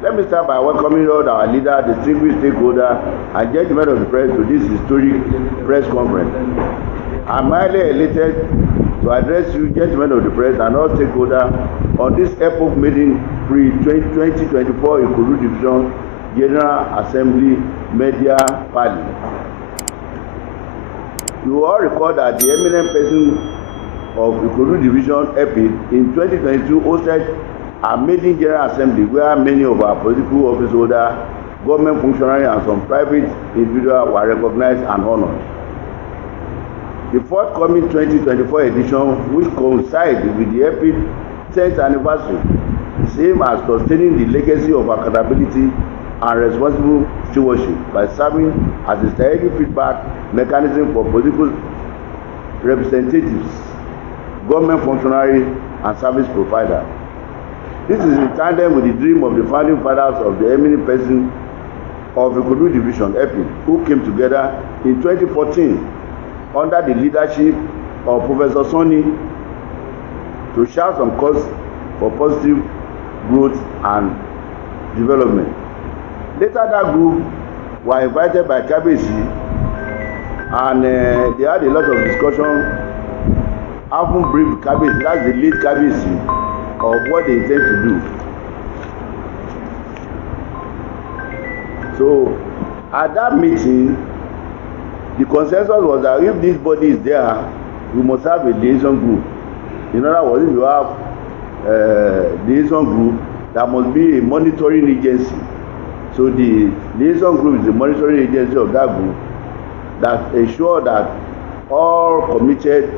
Let me start by welcoming all our leaders, distinguished stakeholders, and gentlemen of the press to this historic press conference. I'm highly elated to address you, gentlemen of the press, and all stakeholders on this epoch-making PRE-2024 Ikorodu Division General Assembly Media Parley. You all recall that the eminent person of Ikorodu Division EPID in 2022 hosted a maiden General Assembly where many of our political office holders, government functionaries, and some private individuals were recognized and honored. The forthcoming 2024 edition, which coincides with the EPID 10th anniversary, is aimed at sustaining the legacy of accountability and responsible stewardship by serving as a strategic feedback mechanism for political representatives, government functionaries, and service providers. This is in tandem with the dream of the founding fathers of the eminent person of Ikorodu Division EPID, who came together in 2014 under the leadership of Professor Sonny to chart some course for positive growth and development. Later, that group were invited by Kabesi, and they had a lot of discussion, often brief Kabesi, that's the lead Kabesi, of what they intend to do. So at that meeting, the consensus was that if this body is there, we must have a liaison group. In other words, if you have a liaison group, there must be a monitoring agency. So the liaison group is the monitoring agency of that group that ensure that all committed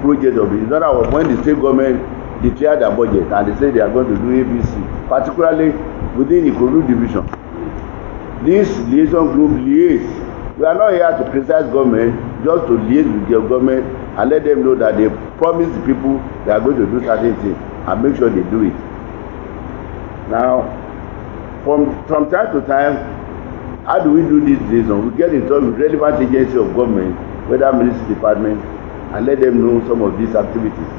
projects of it. In other words, when the state government declare their budget and they say they are going to do ABC, particularly within the Ikorodu Division, this liaison group liaise. We are not here to criticize government, just to liaise with their government and let them know that they promise the people they are going to do certain things and make sure they do it. Now, from time to time, how do we do this liaison? We get in touch with relevant agencies of government, whether ministry department, and let them know some of these activities.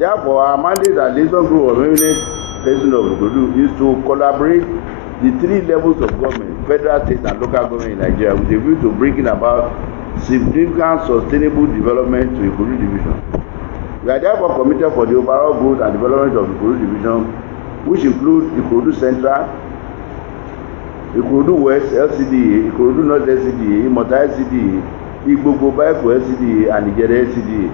Therefore, our mandate as liaison group of eminent person of Ikorodu is to collaborate the three levels of government, federal, state, and local government in Nigeria, with a view to bringing about significant sustainable development to Ikorodu Division. We are therefore committed for the overall growth and development of Ikorodu Division, which include Ikorodu Central, Ikorodu West LCDA, Ikorodu North LCDA, Imota LCDA, Igbogbo Baiko LCDA, and Igede LCDA.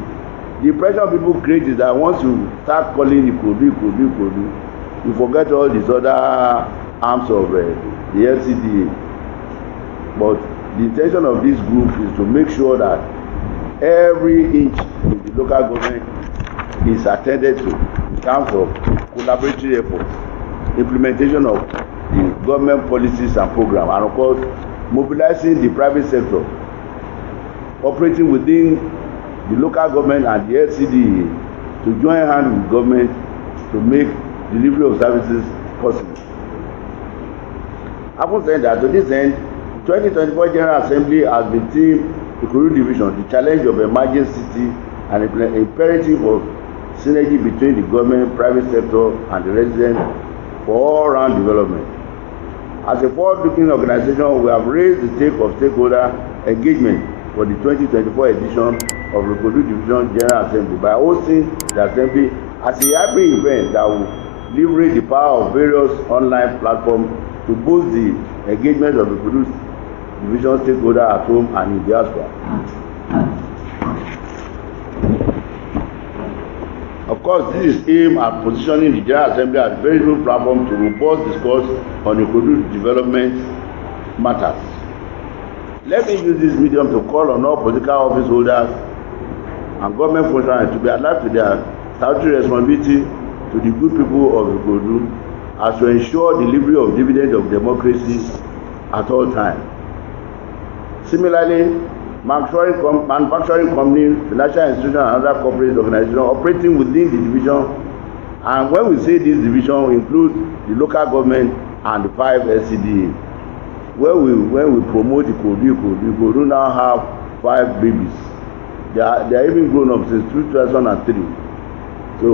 The impression people create is that once you start calling Ikorodu, you forget all these other arms of the LCDA. But the intention of this group is to make sure that every inch in the local government is attended to in terms of collaborative efforts, implementation of the government policies and programs, and of course, mobilizing the private sector, operating within the local government and the LCDA to join hands with government to make delivery of services possible. Having said that, to this end, 2024 General Assembly has been themed Ikorodu Division, the challenge of emerging city and imperative of synergy between the government, private sector, and the residents for all-round development. As a forward-looking organization, we have raised the stake of stakeholder engagement for the 2024 edition of the Ikorodu Division General Assembly by hosting the assembly as a hybrid event that will leverage the power of various online platforms to boost the engagement of the Ikorodu Division stakeholders at home and in diaspora. Of course, this is aimed at positioning the General Assembly as a very good platform to robust discourse on Ikorodu development matters. Let me use this medium to call on all political office holders and government functionaries to be alive to their statutory responsibility to the good people of Ikorodu as to ensure delivery of dividends of democracy at all times. Similarly, manufacturing companies, financial institutions, and other corporate organizations operating within the division, and when we say this division, we include the local government and the 5 LCDA. When we promote Ikorodu now have 5 babies. They are even grown up since 2003. So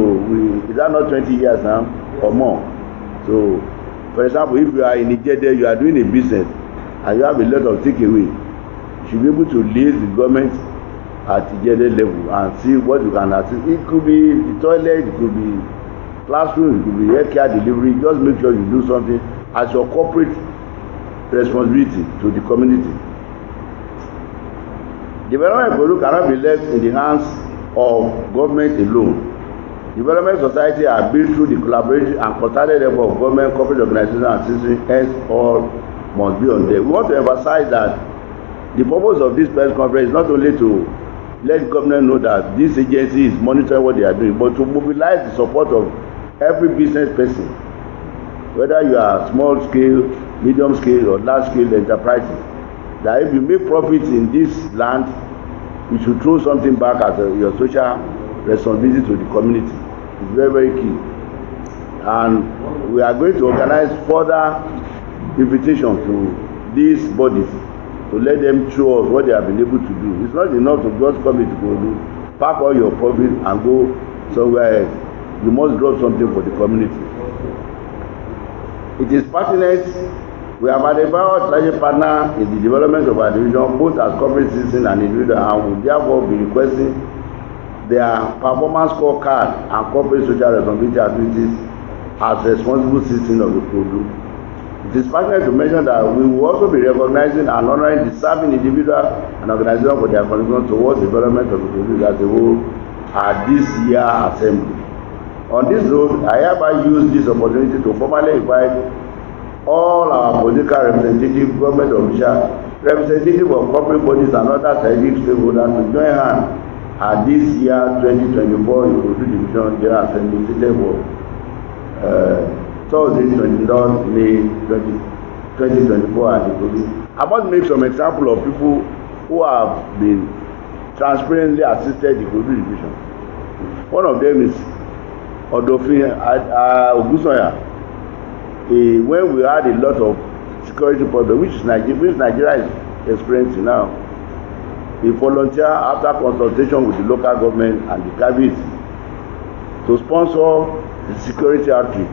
is that not 20 years now? or more. So, for example, if you are in Ijede, you are doing a business and you have a lot of takeaway, you should be able to liaise with government at Ijede level and see what you can assist. It could be the toilet, it could be classroom, it could be health care delivery. Just make sure you do something as your corporate responsibility to the community. Development Ikorodu cannot be left in the hands of government alone. Development society are built through the collaborative and concerted effort of government, corporate organizations, and citizens. Hence, all must be on there. We want to emphasize that the purpose of this press conference is not only to let government know that this agency is monitoring what they are doing, but to mobilize the support of every business person, whether you are small scale, medium scale, or large scale enterprises. That if you make profits in this land, you should throw something back as your social responsibility to the community. It's very, very key. And we are going to organize further invitation to these bodies to let them show us what they have been able to do. It's not enough to just come into Ikorodu, pack all your profit and go somewhere else. You must drop something for the community. It is pertinent. We have identified strategic partner in the development of our division, both as corporate citizens and individual, and will therefore be requesting their performance scorecard and corporate social responsibility activities as responsible citizens of Ikorodu. It is pertinent to mention that we will also be recognizing and honoring the serving individual and organizations for their contribution towards the development of Ikorodu as a whole at this year assembly. On this note, I hereby use this opportunity to formally invite all our political representatives, government officials, representatives of corporate bodies and other strategic stakeholders to join hands at this year 2024 Ikorodu Division General Assembly seated for Thursday 23rd May 2024 at Ikorodu. I must make some example of people who have been transparently assisted Ikorodu Division. One of them is Odofin Ogunsanya. When we had a lot of security problems, which Nigeria is experiencing now, he volunteered after consultation with the local government and the cabinet to sponsor the security outreach.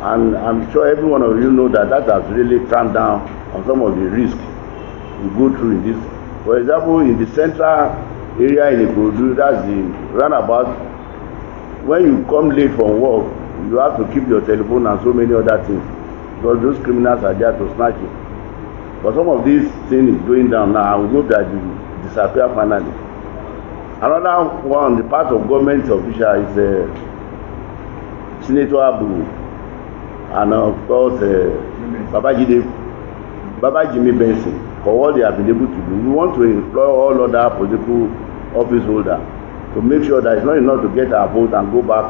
And I'm sure every one of you know that that has really clamped down on some of the risks we go through in this. For example, in the central area in Ikorodu, that's the roundabout. When you come late from work, you have to keep your telephone and so many other things, because those criminals are there to snatch it. But some of these things is going down now, and we hope that it will disappear finally. Another one, the part of government official is Senator Abu, and of course Babajimi Benson, for what they have been able to do. We want to employ all other political office holders to make sure that it's not enough to get our vote and go back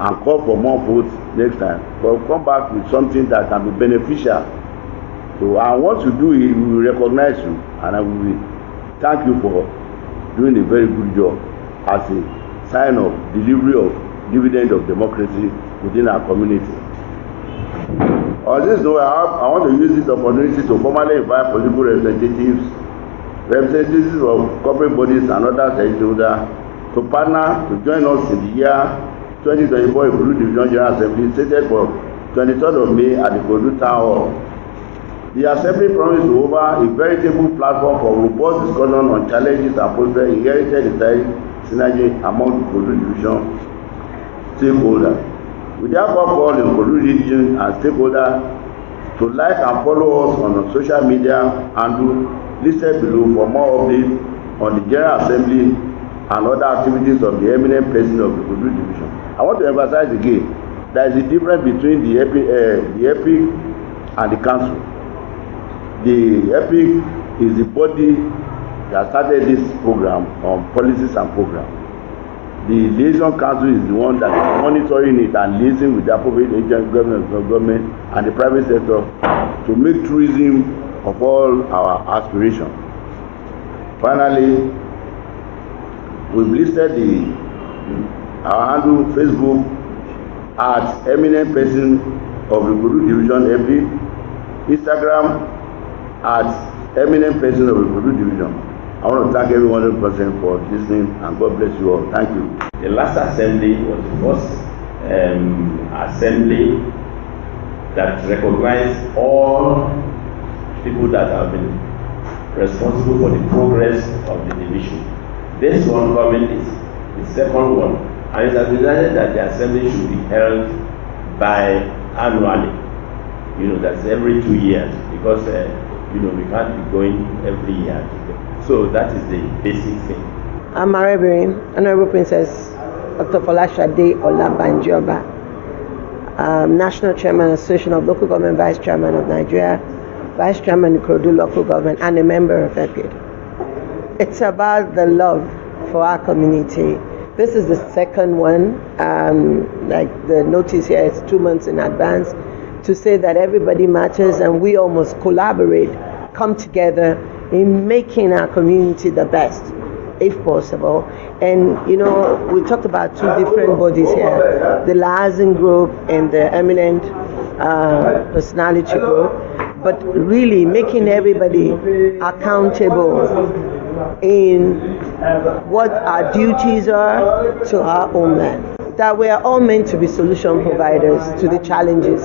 and call for more votes next time, but come back with something that can be beneficial. So, and once you do it, we will recognize you, and I will thank you for doing a very good job as a sign of delivery of dividend of democracy within our community. On this note, I want to use this opportunity to formally invite political representatives of corporate bodies and other stakeholders to partner to join us in the year 2024 Ikorodu Division General Assembly seated for 23rd of May at the Ikorodu Town Hall. The Assembly promised to offer a veritable platform for robust discussion on challenges and prospects inherited in synergy among the Ikorodu Division stakeholders. We therefore call the Ikorodu region and stakeholders to like and follow us on social media handle listed below for more updates on the General Assembly and other activities of the eminent president of the Ikorodu Division. I want to emphasize again, there is a difference between the EPIC and the council. The EPIC is the body that started this program on policies and programs. The liaison council is the one that is monitoring it and liaising with the appropriate agents, government and the private sector to make tourism of all our aspirations. Finally, we've listed our handle Facebook at eminent person of the Ikorodu Division EPIC, Instagram at eminent person of the Ikorodu Division. I want to thank every 100% for listening, and God bless you all. Thank you. The last assembly was the first assembly that recognize all people that have been responsible for the progress of the division. This one coming is the second one, and it has been decided that the assembly should be held annually. That's every 2 years, because we can't be going every year. So that is the basic thing. I'm Marebirin, Honorable Princess Dr. Folashade Olabanjoba, National Chairman, Association of Local Government Vice Chairman of Nigeria, Vice Chairman Ikorodu Local Government, and a member of EPID. It's about the love for our community. This is the second one, like the notice here, it's 2 months in advance, to say that everybody matters and we almost collaborate, come together in making our community the best, if possible. And we talked about 2 different bodies here, the liaison group and the eminent personality group, but really making everybody accountable in what our duties are to our homeland. That we are all meant to be solution providers to the challenges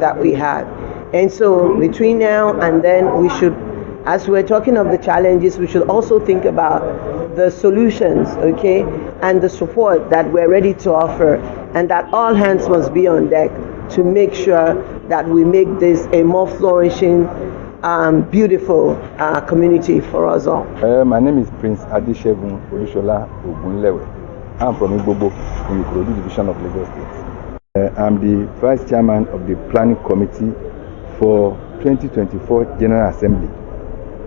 that we have. And so between now and then, we should, as we're talking of the challenges, we should also think about the solutions, okay, and the support that we're ready to offer, and that all hands must be on deck to make sure that we make this a more flourishing, beautiful community for us all. My name is Prince Adishegun Olushola Ogunlewe. I'm from Igbobo in Ikorodu Division of Lagos State. I'm the Vice Chairman of the Planning Committee for 2024 General Assembly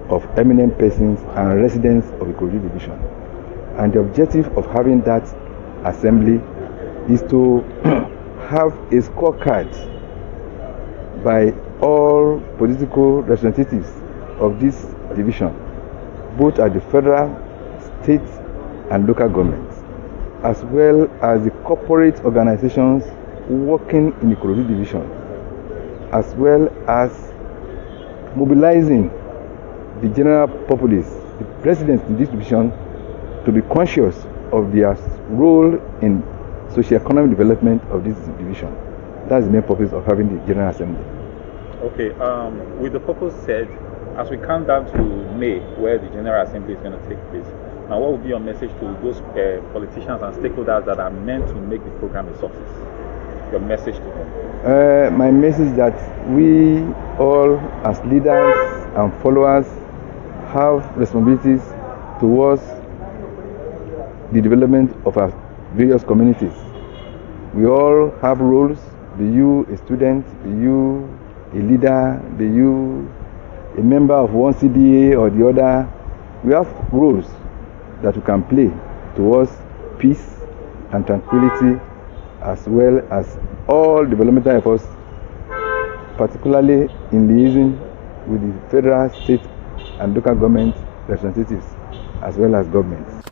of eminent persons and residents of Ikorodu Division. And the objective of having that assembly is to have a scorecard by all political representatives of this division, both at the federal, state, and local governments, as well as the corporate organizations working in the Ikorodu division, as well as mobilizing the general populace, the residents in this division, to be conscious of their role in socio-economic development of this division. That's the main purpose of having the General Assembly. Okay, with the purpose said, as we count down to May, where the General Assembly is going to take place, now what would be your message to those politicians and stakeholders that are meant to make the program a success? Your message to them? My message is that we all, as leaders and followers, have responsibilities towards the development of our various communities. We all have roles, be you a student, be you a leader, be you a member of one CDA or the other. We have roles that we can play towards peace and tranquility, as well as all developmental efforts, particularly in liaison with the federal, state, and local government representatives, as well as governments.